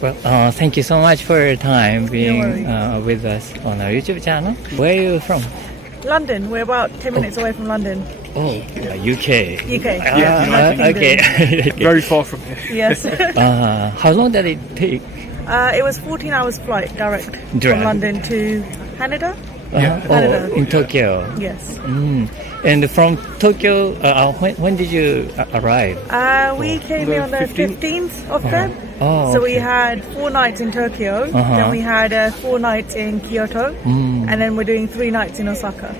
Well, thank you so much for your time being with us on our YouTube channel. Where are you from? London. We're about 10 minutes away from London. Oh, UK. UK. Okay. Very far from here. Yes. How long did it take? It was 14 hours flight direct from London to Haneda. Oh, in Tokyo. Yes. And from Tokyo, when did you arrive? We came here on the 15th of Feb. Oh, so we had 4 nights in Tokyo, then we had 4 nights in Kyoto, and then we're doing 3 nights in Osaka.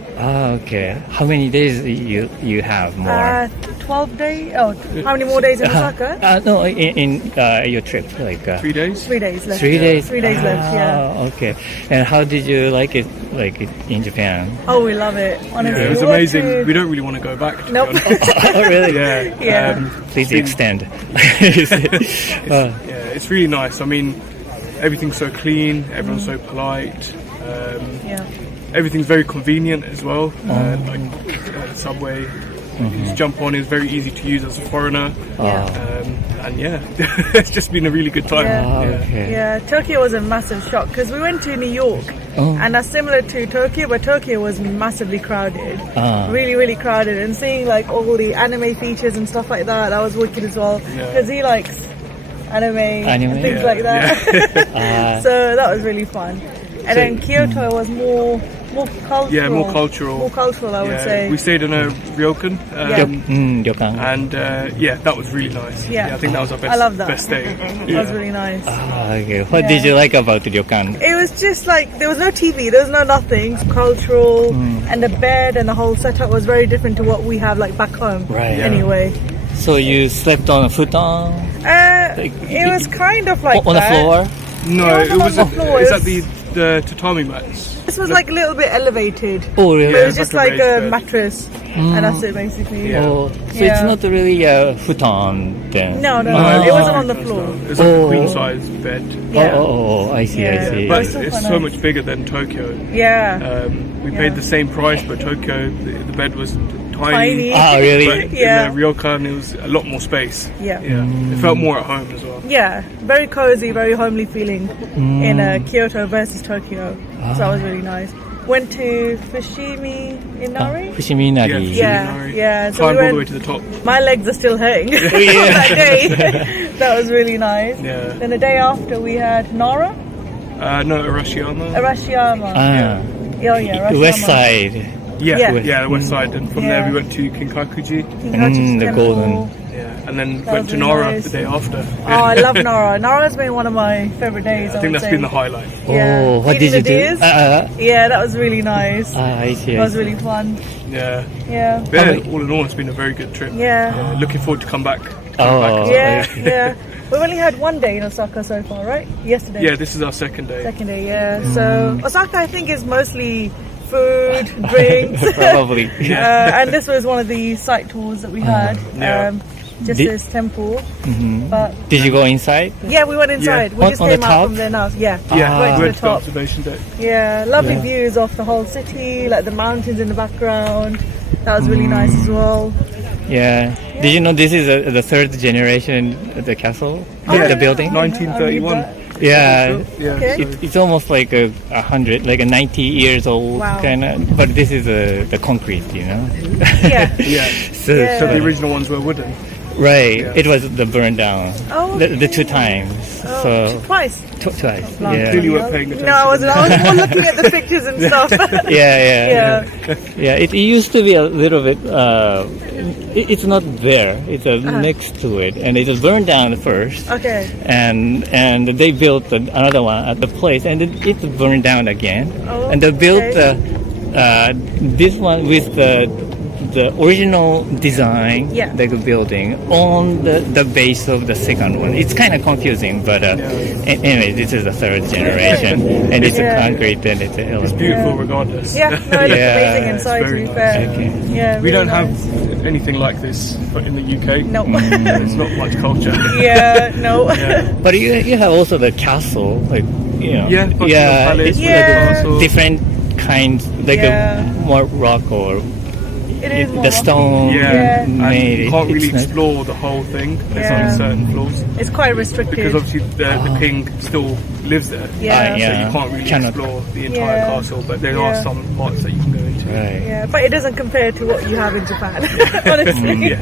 Okay. How many days you have more? 12 days. Oh, how many more days in Osaka? No, in your trip, like 3 days. 3 days left. 3 days. 3 days left. Yeah. Okay. And how did you like it in Japan? Oh, we love it. Honestly, It was amazing. We don't really want to go back. To Nope. be honest. Oh, really? Yeah. Please extend. It's really nice. I mean, everything's so clean. Everyone's so polite. Everything's very convenient as well. Like subway. You just jump on. It's very easy to use as a foreigner. And it's just been a really good time. Yeah, Tokyo was a massive shock because we went to New York and that's similar to Tokyo, but Tokyo was massively crowded, really, really crowded, and seeing like all the anime features and stuff like that was wicked as well because he likes anime and things like that. So that was really fun. And then Kyoto was more cultural. Yeah, more cultural. More cultural, I would say. We stayed in a ryokan. Ryokan. And that was really nice. Yeah. I think that was our I love that. best day. That was really nice. Okay. What did you like about the ryokan? It was just like, there was no TV, there was no nothing. It's cultural, and the bed and the whole setup was very different to what we have like back home. Right. Anyway. So you slept on a futon? It was kind of like on that. the floor? No, It wasn't on the floor. It's at the tatami mats. This was like a little bit elevated. Oh, really? It was just like a bed. mattress, and that's it basically. Oh, so it's not really a futon then? No, it wasn't on the floor. It's like a queen size bed. Oh, I see. But It's so it's quite so nice. much bigger than Tokyo. Yeah. We paid the same price, but Tokyo, the bed was Tiny. Oh, really? But in the ryokan, it was a lot more space. Yeah. It felt more at home as well. Yeah, very cozy, very homely feeling in Kyoto versus Tokyo. So that was really nice. Went to Fushimi Inari. Fushiminari. Yeah. So Climbed we all the way went, to the top. my legs are still hurting from that day. That was really nice. Yeah. Then the day after we had Nara, No, Arashiyama. Arashiyama. Arashiyama. West side. The west side. And from there we went to Kinkakuji. Kinkakuji the Temple. golden. And then That went was to really Nara nice. the day after. Oh, I love Nara. Nara's been one of my favorite days. I think that's been the highlight. Oh, what did you do? Yeah, that was really nice. I see. That was really fun. Yeah. Yeah. All in all, it's been a very good trip. Yeah. Looking forward to come back. Yeah. We've only had one day in Osaka so far, right? Yesterday. Yeah, this is our second day. Second day, yeah. So Osaka, I think, is mostly food, drinks. Probably. And this was one of the site tours that we had. Just this temple. But did you go inside? yeah, we went inside. We just On came the out top? from there now. Yeah, We went to went the to the top. observation deck. Yeah, lovely views of the whole city, like the mountains in the background. That was really nice as well. Yeah. Did you know this is the third generation of the castle? The building? 1931. Yeah. Okay. It's almost like 100, like a 90 years old Wow. kind of. But this is the concrete, you know. Yeah. So the original ones were wooden. Right. Yeah. It was the burned down. Oh, The 2 times. So twice. twice. Blimey. Clearly weren't paying attention. No, I was more looking at the pictures and stuff. Yeah. It used to be a little bit. It's not there. It's next to it, and it was burned down first. Okay. And they built another one at the place, and it burned down again. Oh, And they built okay. this one with the original design, the building on the base of the second one. It's kind of confusing, but anyway, this is the third generation, and it's concrete and It's beautiful regardless. Yeah, no, it looks amazing inside, to be fair. Okay. Yeah, We really don't have nice. anything like this in the UK. No. It's not much culture. Yeah, no. But you have also the castle, like Palace, it's Yeah. like different kinds, like more rock or It is more the stone Yeah, and made you it. can't really It's not- explore the whole thing. It's Yeah. on certain floors It's quite restricted. because obviously the king still lives there. Yeah. So Yeah. you can't really Cannot- explore the entire Yeah. castle, but there Yeah. are some parts that you can go into. Right. Yeah, but it doesn't compare to what you have in Japan. Honestly,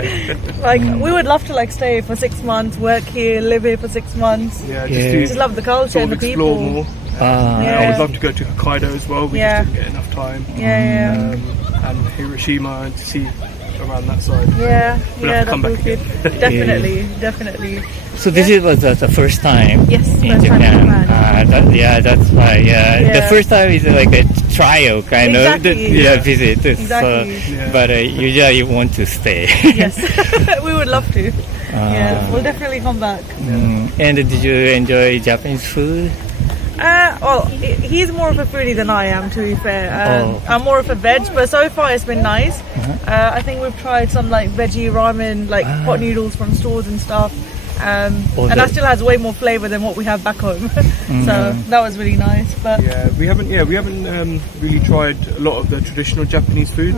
like we would love to like stay for 6 months, work here, live here for 6 months. Yeah, Yeah. just Just love the culture sort and of the explore people. more. Yeah. I would love to go to Hokkaido as well. We Yeah. just didn't get enough time. Yeah, And Hiroshima and to see around that side. yeah, We'll yeah. have to come That's back good. again. Definitely. So this was the first time Yes, in first time in Japan. Japan. Yeah, that's why. Yeah. Yeah. The first time is like a trial kind Exactly, of yeah. visit. Exactly. Yeah. But usually you want to stay. Yes, we would love to. Yeah, we'll definitely come back. And did you enjoy Japanese food? Well, he's more of a foodie than I am, to be fair. Oh. I'm more of a veg, but so far it's been nice. I think we've tried some like veggie ramen, like pot noodles from stores and stuff. And that still has way more flavor than what we have back home. So that was really nice. But Yeah, we haven't really tried a lot of the traditional Japanese food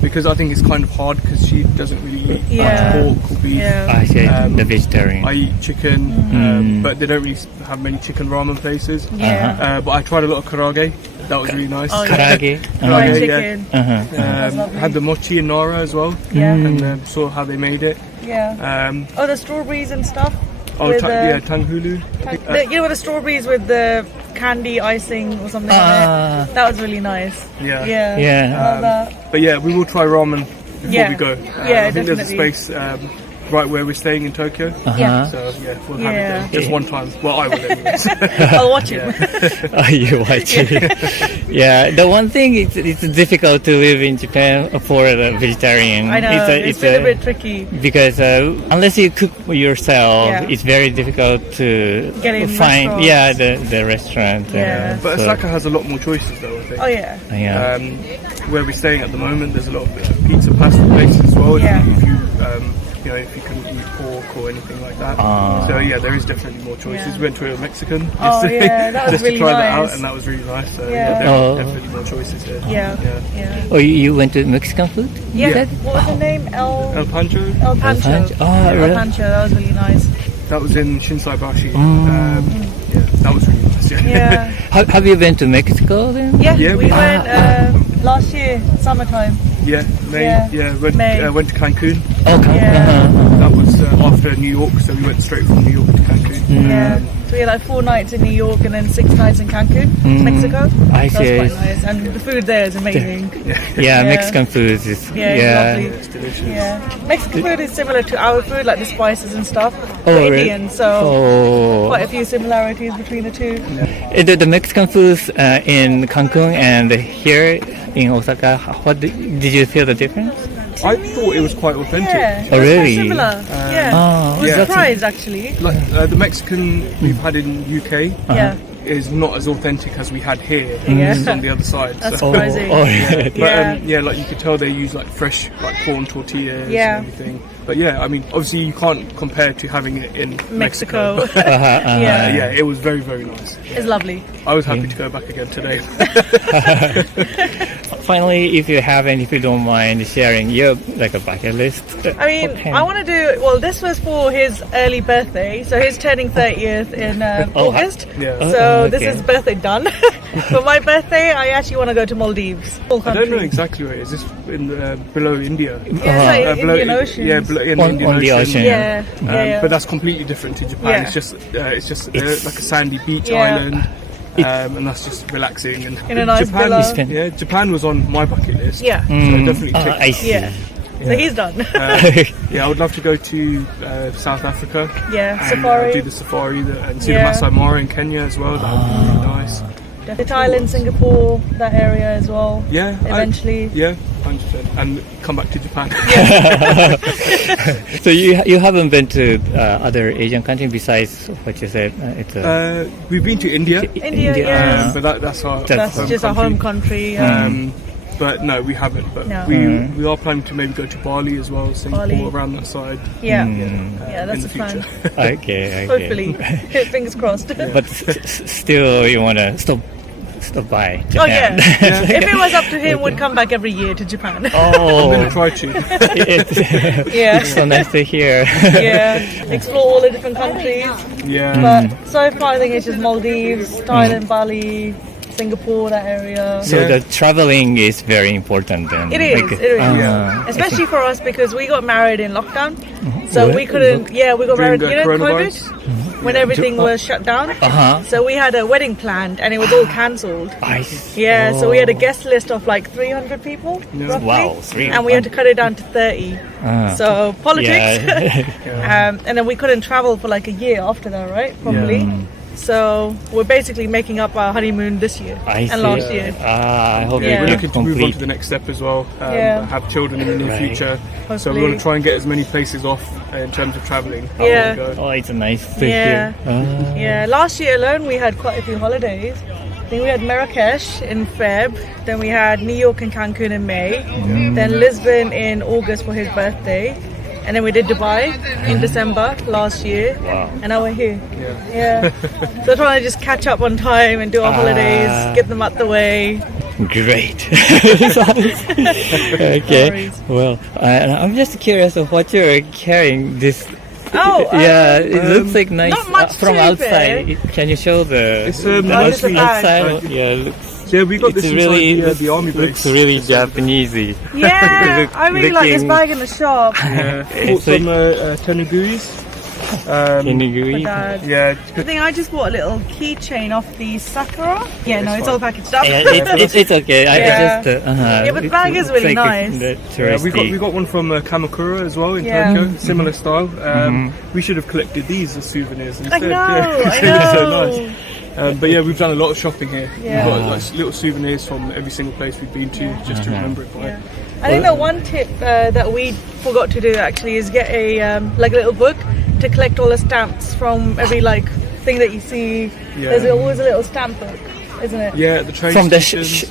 because I think it's kind of hard because she doesn't really eat Yeah. much pork or beef. Yeah. I said the vegetarian. I eat chicken, but they don't really have many chicken ramen places. yeah, But I tried a lot of karage. That was really nice. Oh, yeah. Karage. fried yeah. chicken. That's lovely. Had the mochi in Nara as well, Yeah, and saw how they made it. yeah. Oh, the strawberries and stuff. Oh, with, tanghulu. you know, the strawberries with the candy icing or something on it. That was really nice. Yeah. Yeah. Yeah. I love that. But yeah, we will try ramen before Yeah. we go. Yeah, I think there's a definitely. space right where we're staying in Tokyo. Yeah. So yeah, we'll have Yeah. it there. Just one time. Well, I will anyways. I'll watch it. Oh, you watch it. Yeah, the one thing it's difficult to live in Japan for the vegetarian. I know, it's been a bit tricky. Because unless you cook yourself, Yeah. it's very difficult to Get in find. restaurants. Yeah, the restaurant. Yeah. But so- Osaka has a lot more choices though, I think. Oh yeah. Yeah. Where we're staying at the moment, there's a lot of pizza pasta places as well. Yeah. If you can eat pork or anything like that. Ah. So yeah, there is definitely more choices. Yeah. We went to a Mexican Oh, yesterday yeah, that was just really to try that nice. out, and that was really nice. So Yeah. yeah, there Oh. are definitely more choices here. Yeah. Yeah. Yeah. Oh, you went to Mexican food? Yeah. You said? What was the name? El Pancho, El Pancho. Pancho. Oh, El really? Pancho. That was really nice. that was in Shinsaibashi. Mm. Yeah, that was really nice. Yeah. Have you been to Mexico then? Yeah. Yeah, we we- went last year, summertime. Yeah, May. Yeah. Yeah, May. went to Cancun. Okay. Yeah. That was after New York, so we went straight from New York to Cancun. Yeah. So we had like 4 nights in New York and then 6 nights in Cancun, Mexico. I That see. was quite nice. And the food there is amazing. Yeah, Yeah. Mexican food is Yeah, it's lovely. It's delicious. Yeah. Mexican food is similar to our food, like the spices and stuff. Oh, We're really? Indian, so Oh. quite a few similarities between the two. The Mexican foods in Cancun and here in Osaka, did you feel the difference? I thought it was quite authentic. Yeah. Oh, it was quite really? Similar. Yeah. Oh, I was yeah. surprised actually. Like the Mexican we've had in UK Yeah. is not as authentic as we had here. Yeah. It's on the other side. That's so. surprising. Oh, But Yeah. like you could tell they use like fresh like corn tortillas Yeah. and everything. But yeah, I mean obviously you can't compare to having it in Mexico. Mexico. Yeah. Yeah, it was very, very nice. It's lovely. I was happy to go back again today. Finally, if you have and if you don't mind sharing your like a bucket list. I mean, I want to do. Well, this was for his early birthday, so he's turning 30th in August. Yeah. So this okay. is birthday done. For my birthday, I actually want to go to Maldives. Full I country. don't know exactly where it is. Is this in below India? Yeah, it's like Below, Indian Ocean. Yeah, below, in On- the Indian on the ocean. Yeah, yeah. But that's completely different to Japan. Yeah. It's just It's- like a sandy beach Yeah. island, and that's just relaxing. And In a nice Japan, villa. yeah, Japan was on my bucket list. Yeah. So it definitely ticked I that. see. Yeah. So he's done. Yeah, I would love to go to South Africa. Yeah, and, safari. do the safari and see Yeah. the Masai Mara in Kenya as well. That would be really nice. Thailand, Singapore, that area as well. Yeah, Eventually. yeah, 100%. And come back to Japan. So you haven't been to other Asian countries besides what you said? It's We've been to India, India, yeah. but that's our That's home just our home country. But no, we haven't. But No. we are planning to maybe go to Bali as well, Singapore, Bali. around that side. Yeah. Mm. Yeah, that's in the the plan. future. okay. Hopefully. Fingers crossed. But still, you want to stop by Japan. Oh yeah. If it was up to him, we'd come back every year to Japan. Oh, I'm going to try to. Yeah. It's so nice to hear. Yeah. Explore all the different countries. Yeah. But so far, I think it's just Maldives, Thailand, Bali, Singapore, that area. So the traveling is very important then. It is. It is. Yeah. Especially for us because we got married in lockdown. So Really? we couldn't. Yeah, we got During married. the You know, coronavirus? COVID, when everything was shut down. Uh-huh. So we had a wedding planned and it was all cancelled. I see. Yeah, so we had a guest list of like 300 people, roughly. Wow, 300. And we had to cut it down to 30. So politics. Yeah. And then we couldn't travel for like a year after that, right? Probably. So we're basically making up our honeymoon this year I see. and last year. I hope Yeah. We're you looking to move on complete. to the next step as well. Yeah. Have children in the near Right. future. So Hopefully. we want to try and get as many places off in terms of travelling. How Yeah. we go. Oh, it's nice to Yeah. hear. Yeah, last year alone we had quite a few holidays. I think we had Marrakesh in Feb, then we had New York and Cancun in May, then Lisbon in August for his birthday, and then we did Dubai in December last year, Wow. and now we're here. Yeah. So trying to just catch up on time and do our holidays, get them out the way. Great. Okay. worries. Well, I'm just curious of what you're carrying. This. Oh, Yeah, it looks like nice not much from to outside. Can you show the It's just a mostly bag. outside? Yeah, it looks, Yeah, we got it's this really inside the army looks base. really Japanesey. Yeah, Look- I really like this looking- bag in the shop. Yeah, It's bought some tenuguis. Kiniguri. Dad. Yeah, I think I just bought a little keychain off the Sakura. Yeah, no, it's all packaged up. Yeah, it's okay. I Yeah. just Yeah, but the bag is really nice. The yeah, we touristy. got one from Kamakura as well in Yeah. Tokyo, similar style. We should have collected these as souvenirs I instead. know, yeah. I They're so know. nice. But yeah, we've done a lot of shopping here. Yeah. We've got like, little souvenirs from every single place we've been to, just to remember it by. Yeah. I think the one tip that we forgot to do actually is get a like a little book to collect all the stamps from every like thing that you see. Yeah. There's always a little stamp book, isn't it? Yeah, the train From the stations.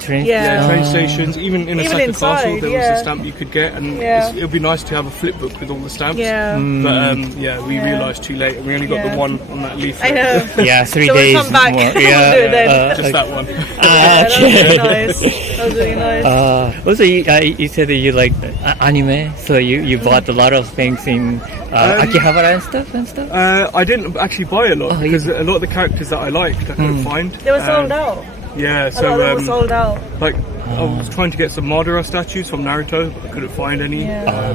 train. Yeah. Yeah, train stations. Even in Even Osaka inside, Castle, there was yeah. a stamp you could get, and Yeah. it would be nice to have a flip book with all the stamps. Yeah. But yeah, we Yeah. realised too late, and we only got Yeah. the one on that leaflet. I know. Yeah, 3 So we'll days come back. more. We'll Yeah, do it then. Just that one. Yeah, that was really nice. That was really nice. Also, you said that you like anime, so you bought a lot of things in Akihabara and stuff. I didn't actually buy a lot Oh, because a lot of the characters that I liked I couldn't find. They were sold out. Yeah, A lot of them were so sold out. like I was trying to get some Madara statues from Naruto, but I couldn't find any. Yeah.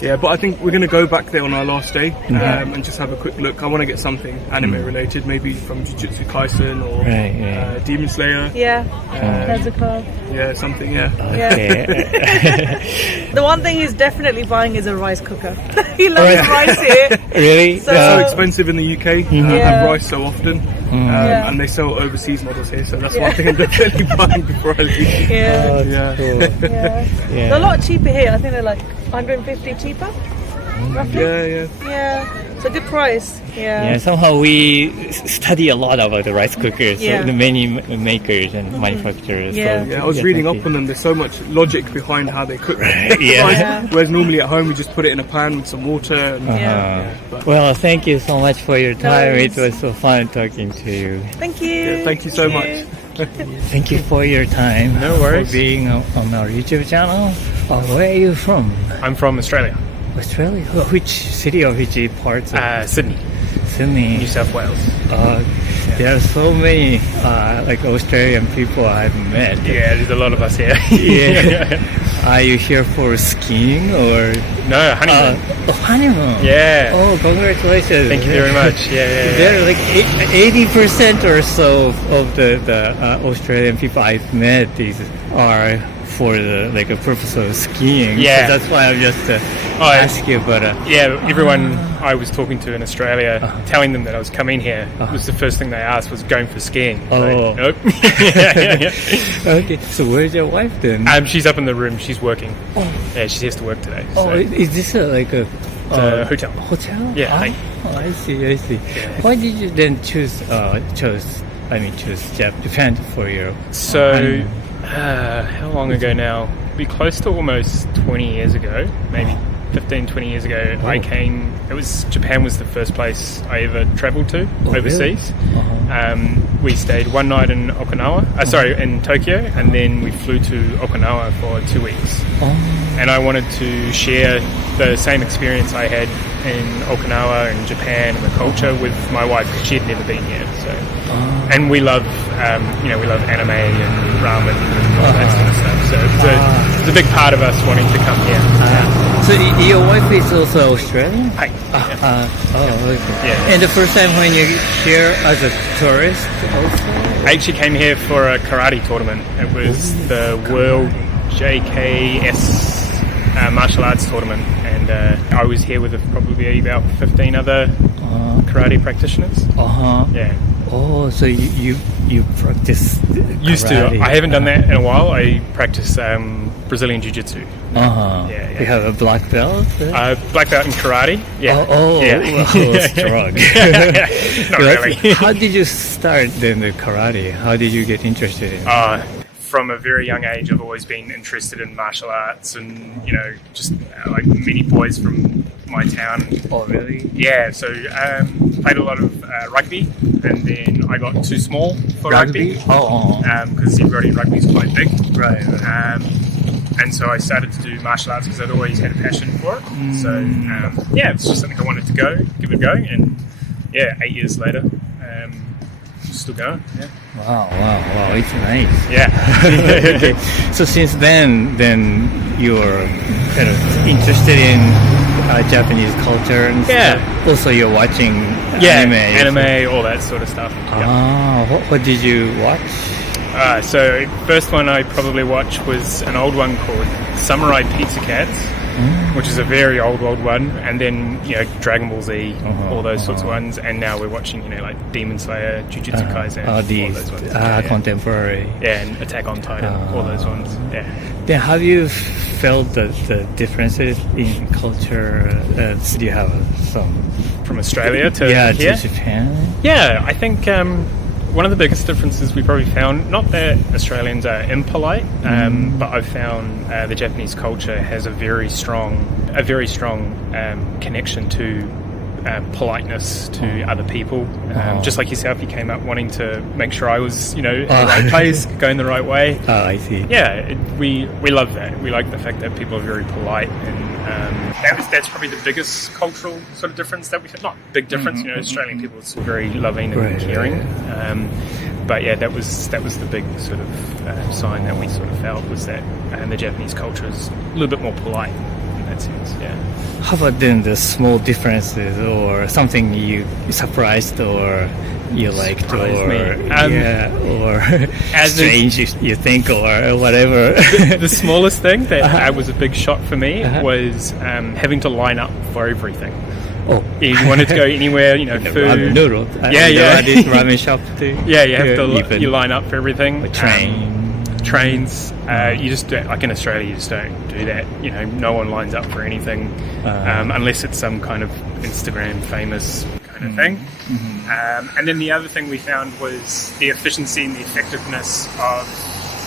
Yeah, but I think we're going to go back there on our last day and just have a quick look. I want to get something anime related, maybe from Jujutsu Kaisen or Right, yeah. Demon Slayer. Yeah. There's a club. Yeah, something. Yeah. Okay. The one thing he's definitely buying is a rice cooker. He loves rice here. Really? So- It's so expensive in the UK. Yeah. Have rice so often, Yeah. and they sell overseas models here. So that's one thing I'm definitely buying before I leave. Yeah. Yeah. Cool. Yeah. Yeah. They're a lot cheaper here. I think they're like 150 cheaper, roughly. Yeah. Yeah. It's a good price. Yeah, Yeah. somehow we study a lot about the rice cookers, Yeah. so the many makers and manufacturers. Yeah. So Yeah, I was reading up on them. There's so much logic behind how they cook. Yeah. Yeah. Whereas normally at home we just put it in a pan with some water. And, Yeah. Well, thank you so much for your time. worries. It was so fun talking to you. Thank you. Yeah, thank you so much. Thank you for your time. No worries. For being on our YouTube channel. Where are you from? I'm from Australia, Australia? Which city or which parts of Sydney, Sydney? New South Wales. There are so many like Australian people I've met. Yeah, there's a lot of us here. Yeah. Are you here for skiing or No, honeymoon. honeymoon? Yeah. Oh, congratulations! Thank you very much. Yeah. There are like 80% or so of the Australian people I've met are for the like a purpose of skiing. Yeah. So that's why I'm just ask you. But Yeah, everyone I was talking to in Australia, telling them that I was coming here, was the first thing they asked was going for skiing. Oh. Nope. okay. So where's your wife then? She's up in the room. She's working. Yeah, she has to work today. Oh, So. is this like a Hotel. hotel? Yeah, like- Oh, I see. Why did you then choose Japan for your So, honeymoon? how long ago now? Be close to almost 20 years ago, maybe 15, 20 years ago, I came. Japan was the first place I ever travelled to overseas. Really? We stayed one night in in Tokyo, and then we flew to Okinawa for 2 weeks. And I wanted to share the same experience I had in Okinawa and Japan and the culture with my wife, because she had never been here. So, and we love, we love anime and ramen and all that sort of stuff. So it's a big part of us wanting to come here. So your wife is also Australian? Hi. Okay. Yeah. And the first time when you here as a tourist also? I actually came here for a karate tournament. It was the World JKS martial arts tournament, and I was here with probably about 15 other karate practitioners. Yeah. Oh, so you practice karate? Used to. I haven't done that in a while. I practice Brazilian Jiu-Jitsu. Yeah. You have a black belt? Black belt in karate. Yeah. Strong. Not really. How did you start then the karate? How did you get interested in it? From a very young age, I've always been interested in martial arts, and just like many boys from my town. Oh, really? Yeah. So played a lot of rugby, and then I got too small for rugby. Because everybody in rugby is quite big. Right. And so I started to do martial arts because I'd always had a passion for it. So it's just something I wanted to give it a go, and 8 years later. Still going, yeah. Wow, it's nice. Yeah. Okay. So since then you're kind of interested in Japanese culture and stuff. Also you're watching anime, all that sort of stuff. What did you watch? So first one I probably watched was an old one called Samurai Pizza Cats, which is a very old one, and then Dragon Ball Z, all those sorts of ones, and now we're watching like Demon Slayer, Jujutsu Kaisen, all those ones. Contemporary. And Attack on Titan, all those ones. Yeah. Then have you felt the differences in culture? Do you have some from Australia to to Japan? Yeah, I think one of the biggest differences we probably found, not that Australians are impolite, but I've found the Japanese culture has a very strong connection to politeness to other people. Just like yourself, you came up wanting to make sure I was, in the right place, going the right way. I see. Yeah, we love that. We like the fact that people are very polite, and that's probably the biggest cultural sort of difference that we have. Not big difference, Australian people are still very loving and caring. But yeah, that was the big sort of sign that we sort of felt was that the Japanese culture is a little bit more polite in that sense. Yeah. How about then the small differences or something you surprised or you liked or as strange you think or whatever? The smallest thing that was a big shock for me was having to line up for everything. You wanted to go anywhere, food. Ramen noodle. This ramen shop too. Yeah, you have to you line up for everything. Trains. You just don't, like in Australia, you just don't do that. No one lines up for anything unless it's some kind of Instagram famous kind of thing. And then the other thing we found was the efficiency and the effectiveness of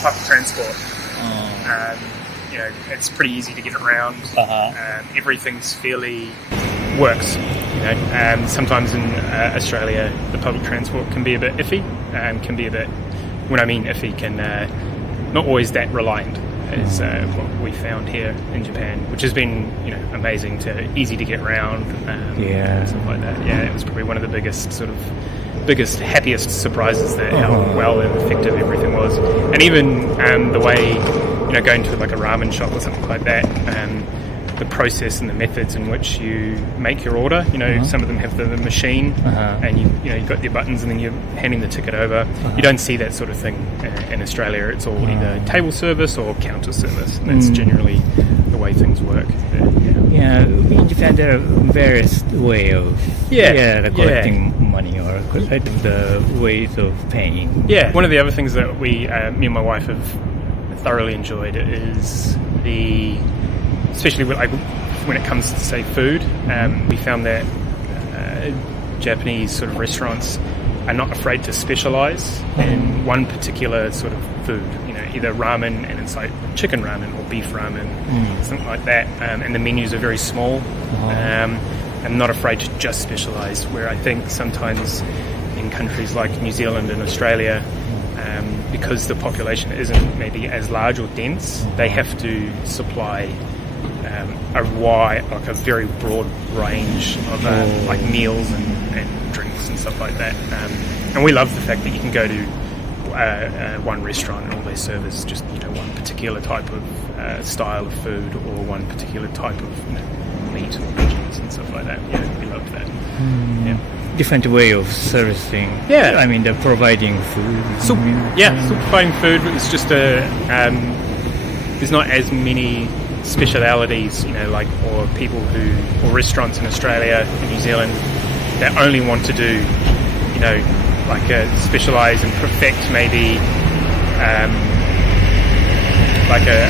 public transport. It's pretty easy to get around. Everything's fairly works. Sometimes in Australia, the public transport can be a bit iffy. When I mean iffy, can not always that reliant as what we found here in Japan, which has been amazing, easy to get around, stuff like that. Yeah, it was probably one of the biggest, happiest surprises that how well and effective everything was, and even the way going to like a ramen shop or something like that. The process and the methods in which you make your order. Some of them have the machine, and you've got your buttons, and then you're handing the ticket over. You don't see that sort of thing in Australia. It's all either table service or counter service. And that's generally the way things work. In Japan there are various ways of collecting money or the ways of paying. Yeah, one of the other things that me and my wife have thoroughly enjoyed is especially when it comes to, say, food, we found that Japanese sort of restaurants are not afraid to specialize in one particular sort of food, either ramen and it's like chicken ramen or beef ramen, something like that. And the menus are very small, and not afraid to just specialize, where I think sometimes in countries like New Zealand and Australia, because the population isn't maybe as large or dense, they have to supply a very broad range of like meals and drinks and stuff like that. And we love the fact that you can go to one restaurant and all they serve is just one particular type of style of food or one particular type of meat or veggies and stuff like that. We love that. Different way of servicing. I mean, they're providing food. Still providing food. It's just there's not as many specialities, or people or restaurants in Australia and New Zealand that only want to do, specialise and perfect maybe like a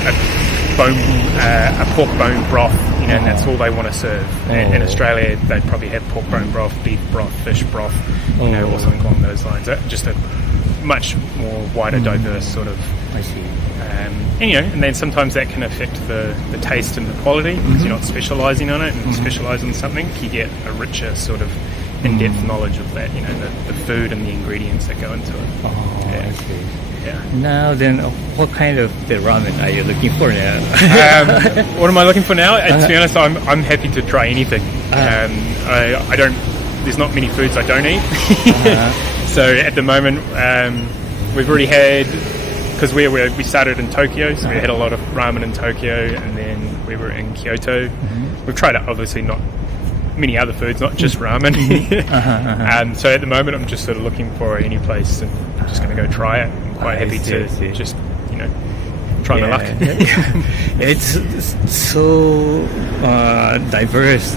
pork bone broth, and that's all they want to serve. In Australia, they'd probably have pork bone broth, beef broth, fish broth, or something along those lines. Just a much more wider, diverse sort of. I see. And then sometimes that can affect the taste and the quality because you're not specialising on it and specialise on something. You get a richer sort of in-depth knowledge of that, the food and the ingredients that go into it. I see. Yeah. Now then, what kind of the ramen are you looking for now? What am I looking for now? To be honest, I'm happy to try anything. I don't. There's not many foods I don't eat. So at the moment, we've already had, because we started in Tokyo, so we had a lot of ramen in Tokyo, and then we were in Kyoto. We've tried obviously not many other foods, not just ramen. So at the moment, I'm just sort of looking for any place, and I'm just going to go try it. I'm quite happy to just try my luck. It's so diverse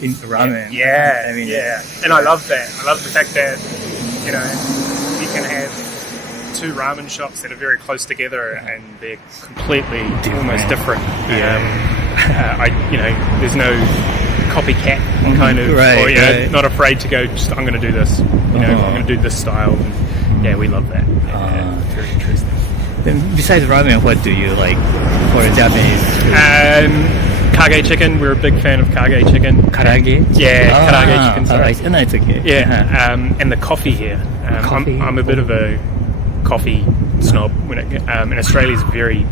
in ramen. And I love that. I love the fact that you can have two ramen shops that are very close together and they're completely almost different. There's no copycat kind of, or not afraid to go. Just I'm going to do this. I'm going to do this style. And, we love that. Very interesting. Then besides ramen, what do you like for Japanese food? Kage chicken. We're a big fan of kage chicken. Karaage? Karaage chicken. Sorry. No, it's okay. And the coffee here. I'm a bit of a coffee snob. And Australia's very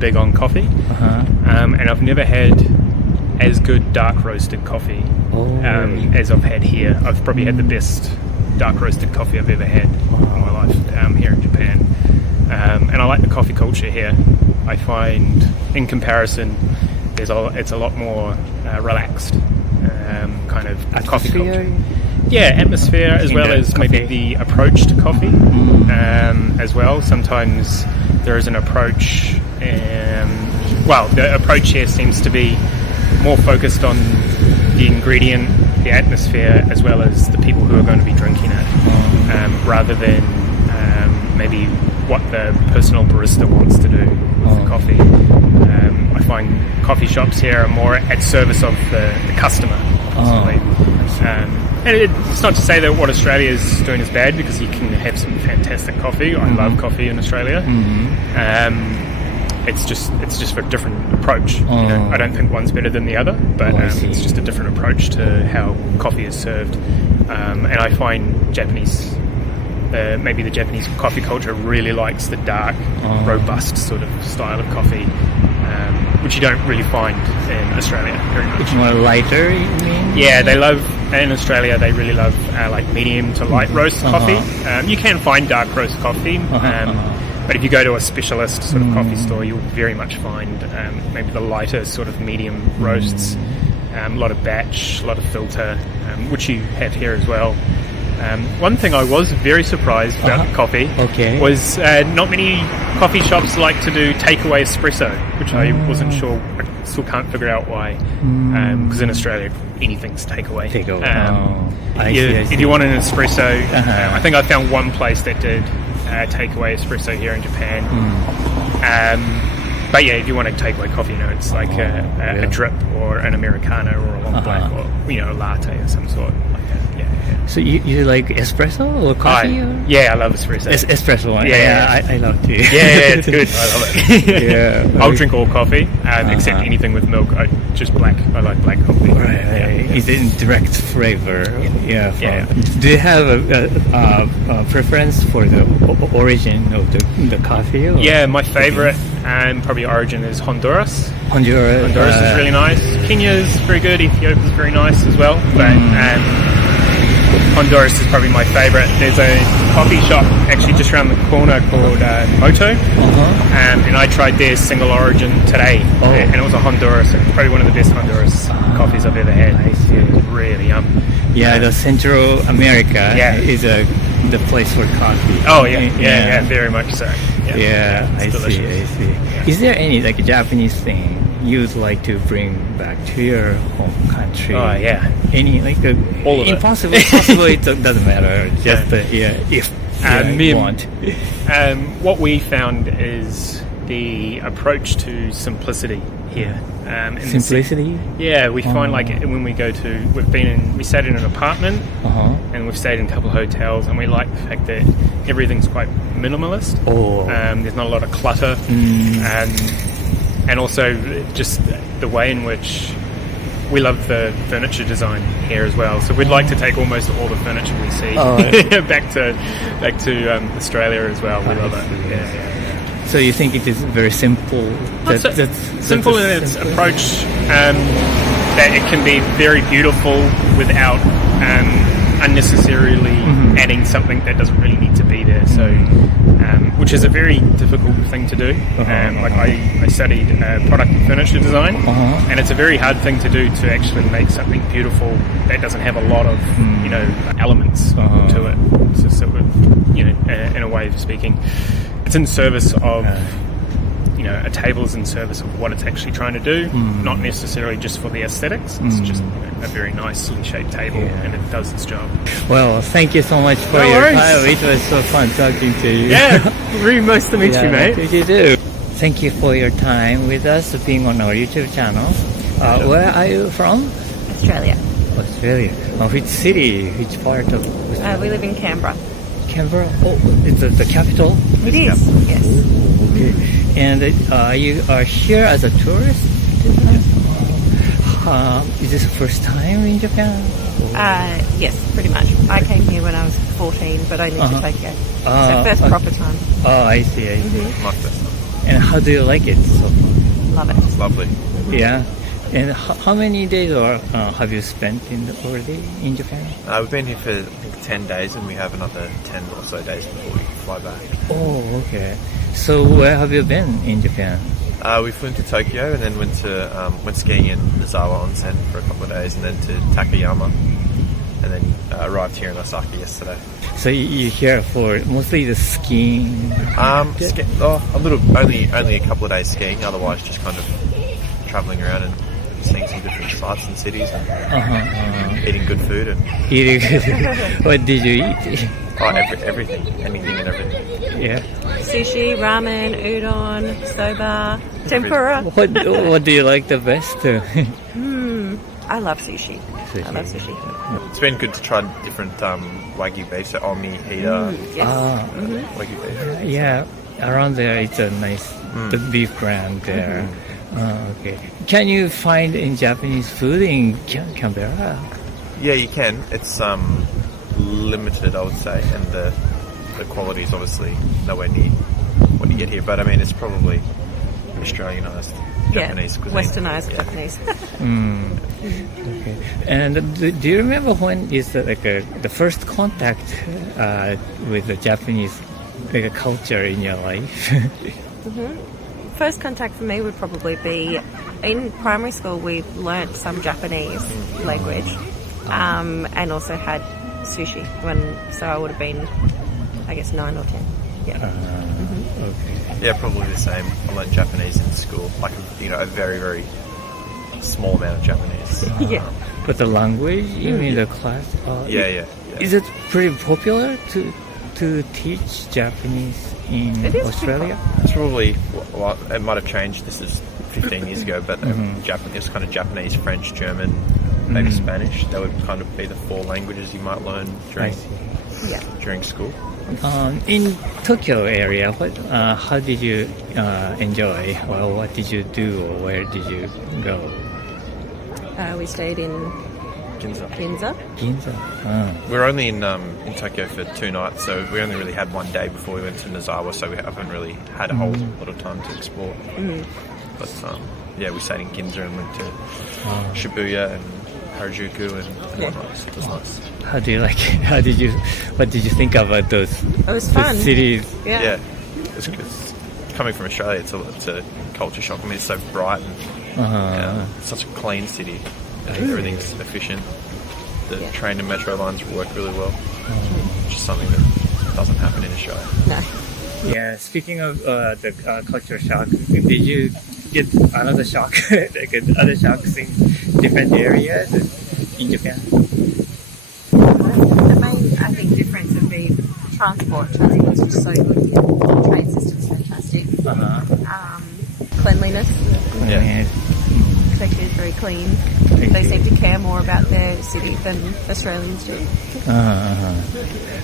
big on coffee. And I've never had as good dark roasted coffee as I've had here. I've probably had the best dark roasted coffee I've ever had in my life here in Japan. And I like the coffee culture here. I find, in comparison, it's a lot more relaxed kind of coffee culture. Atmosphere as well as coffee. Maybe the approach to coffee as well. Sometimes there is an approach, the approach here seems to be more focused on the ingredient, the atmosphere, as well as the people who are going to be drinking it, rather than maybe what the personal barista wants to do with the coffee. I find coffee shops here are more at service of the customer. And it's not to say that what Australia is doing is bad, because you can have some fantastic coffee. I love coffee in Australia. It's just for a different approach. I don't think one's better than the other, but it's just a different approach to how coffee is served. And I find maybe the Japanese coffee culture really likes the dark, robust sort of style of coffee, which you don't really find in Australia very much. It's more lighter, you mean? Yeah, in Australia they really love like medium to light roast coffee. You can find dark roast coffee, but if you go to a specialist sort of coffee store, you'll very much find maybe the lighter sort of medium roasts, a lot of batch, a lot of filter, which you have here as well. One thing I was very surprised about the coffee was not many coffee shops like to do takeaway espresso, which I wasn't sure. I still can't figure out why, because in Australia anything's takeaway. If you want an espresso, I think I found one place that did takeaway espresso here in Japan. But if you want a takeaway coffee, it's like a drip or an Americano or a long black or a latte of some sort like that. So you like espresso or coffee? Yeah, I love espresso. Espresso one. Yeah. I love too. Yeah, it's good. I love it. Yeah. I'll drink all coffee, except anything with milk. Just black. I like black coffee. Right. It's in direct flavor. Yeah. Do you have a preference for the origin of the coffee? Or? Yeah, my favorite probably origin is Honduras. Honduras is really nice. Kenya is very good. Ethiopia is very nice as well. But Honduras is probably my favorite. There's a coffee shop actually just around the corner called Moto, and I tried their single origin today, and it was a Honduras. Probably one of the best Honduras coffees I've ever had. I see. It was really yum. Yeah, the Central America is the place for coffee. Oh yeah, very much so. Yeah, I delicious. see. Yeah. Is there any like Japanese thing you'd like to bring back to your home country? Oh yeah. Any like all of impossible? Possible, it doesn't matter. Just if you want. What we found is the approach to simplicity here. Simplicity? Yeah, we find like when we go to, we stayed in an apartment and we've stayed in a couple of hotels, and we like the fact that everything's quite minimalist. There's not a lot of clutter, and also just the way in which we love the furniture design here as well. So we'd like to take almost all the furniture we see back to Australia as well. We love it. Yeah. So you think it is very simple? Simple in its approach, that it can be very beautiful without unnecessarily adding something that doesn't really need to be there. So, which is a very difficult thing to do. Like I studied product and furniture design, and it's a very hard thing to do to actually make something beautiful that doesn't have a lot of elements to it. So sort of, in a way of speaking, it's in service of. A table is in service of what it's actually trying to do, not necessarily just for the aesthetics. It's just a very nicely shaped table, and it does its job. Well, thank you so much for your time. It was so fun talking to you. Yeah, really nice to meet you, mate. You too. Thank you for your time with us, being on our YouTube channel. Where are you from? Australia. Which city? Which part of Australia? We live in Canberra. Canberra? Oh, it's the capital? It is, yes. Okay. And you are here as a tourist? Is this the first time in Japan? Yes, pretty much. I came here when I was 14, but only to Tokyo. So first proper time. Oh, I see. My first time. And how do you like it so far? Love it. It's lovely. Yeah. And how many days have you spent already in Japan? We've been here for I think 10 days, and we have another 10 or so days before we fly back. Oh, okay. So where have you been in Japan? We flew into Tokyo and then went skiing in Nozawa Onsen for a couple of days, and then to Takayama, and then arrived here in Osaka yesterday. So you're here for mostly the skiing? Only a couple of days skiing. Otherwise, just kind of traveling around and seeing some different sights and cities, and eating good food. What did you eat? Everything, anything and everything. Yeah. Sushi, ramen, udon, soba, tempura. What do you like the best? I love sushi. I love sushi. It's been good to try different wagyu beef, so omi, hida, wagyu beef. Yeah, around there it's a nice the beef brand there. Okay. Can you find in Japanese food in Canberra? Yeah, you can. It's limited, I would say, and the quality is obviously nowhere near what you get here. But I mean, it's probably Australianized Japanese cuisine. Westernized Japanese. Okay. And do you remember when is the first contact with the Japanese culture in your life? First contact for me would probably be in primary school. We learnt some Japanese language, and also had sushi so I would have been, I guess, 9 or 10. Yeah. Okay. Yeah, probably the same. I learned Japanese in school, like a very, very small amount of Japanese. Yeah. But the language, you mean the class? Yeah. Is it pretty popular to teach Japanese in Australia? It's probably, it might have changed. This is 15 years ago, but Japanese, kind of Japanese, French, German, maybe Spanish. That would kind of be the 4 languages you might learn I during see. during school. In Tokyo area, how did you enjoy, or what did you do, or where did you go? We stayed in Ginza. Ginza. We were only in Tokyo for 2 nights, so we only really had 1 day before we went to Nozawa, so we haven't really had a whole lot of time to explore. But yeah, we stayed in Ginza and went to Shibuya and Harajuku and whatnot. It was nice. How do you like it? What did you think about those It was fun. cities? Yeah. It's coming from Australia, it's a culture shock. I mean, it's so bright and such a clean city. Everything's efficient. The train and metro lines work really well, which is something that doesn't happen in Australia. No. Yeah, speaking of the culture shock, did you get another shock, like other shocks in different areas in Japan? The main, I think, difference would be transport. Transport's just so good here. The train system's fantastic. Cleanliness. Yeah. Turkey is very clean. They seem to care more about their city than Australians do.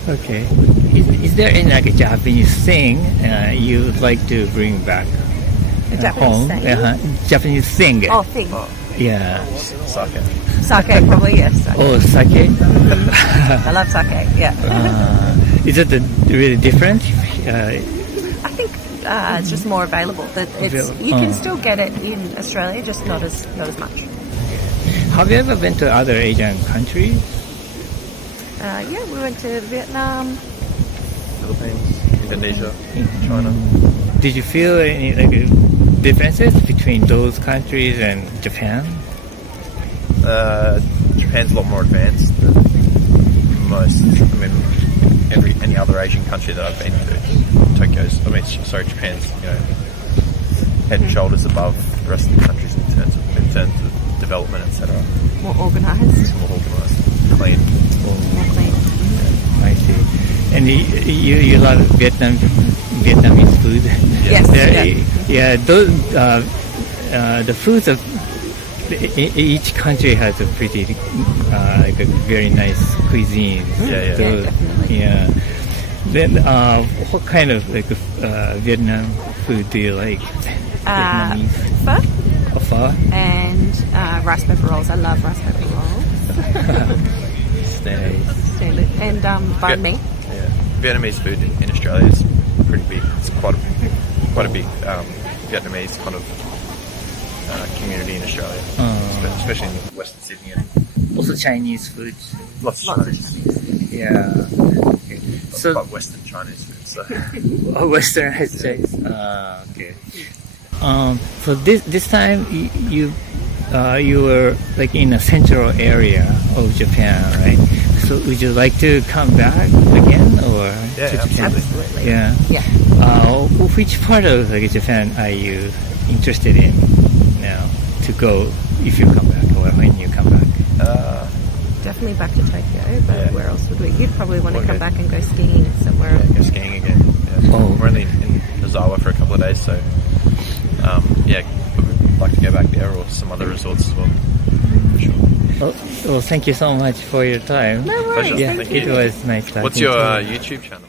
Okay. Is there any like a Japanese thing you would like to bring back A Japanese home? thing? Japanese thing. Oh, thing. Yeah. Sake. Sake, probably, yes. Sake. Oh, sake. I love sake, yeah. Is it really different? I think it's just more available. That you can still get it in Australia, just not as much. Have you ever been to other Asian countries? Yeah, we went to Vietnam. Philippines, Indonesia, China. Did you feel any like differences between those countries and Japan? Japan's a lot more advanced than most. I mean, any other Asian country that I've been to. Japan's head and shoulders above the rest of the countries in terms of development, etc. More organised. More organised, clean. More clean. I see. And you love Vietnamese food? Yes. Yeah. Those the foods of each country has a pretty like a very nice cuisine. Yeah, definitely. Yeah. Then what kind of like Vietnam food do you like? Vietnamese Pho pho and rice paper rolls. I love rice paper rolls. Standard. And banh mi. Yeah. Vietnamese food in Australia is pretty big. It's quite a big Vietnamese kind of community in Australia, especially in Western Sydney. And also Chinese food. lots of Chinese. Yeah. Okay. So But Western Chinese food. So. Western Chinese. Okay. So this time you were like in a central area of Japan, right? So would you like to come back again, or Yeah, to Japan? Absolutely. Yeah. Yeah. Which part of like Japan are you interested in now to go if you come back, or when you come back? Definitely back to Tokyo, but Yeah. where else would we? You'd probably want to Well, come yeah. back and go skiing somewhere. Go skiing again. Yeah. Oh. We're only in Nozawa for a couple of days, so we'd like to go back there or some other resorts as well. For sure. Well, thank you so much for your time. No worries. Pleasure. Yeah, Thank it you. was nice talking What's to your you. YouTube channel?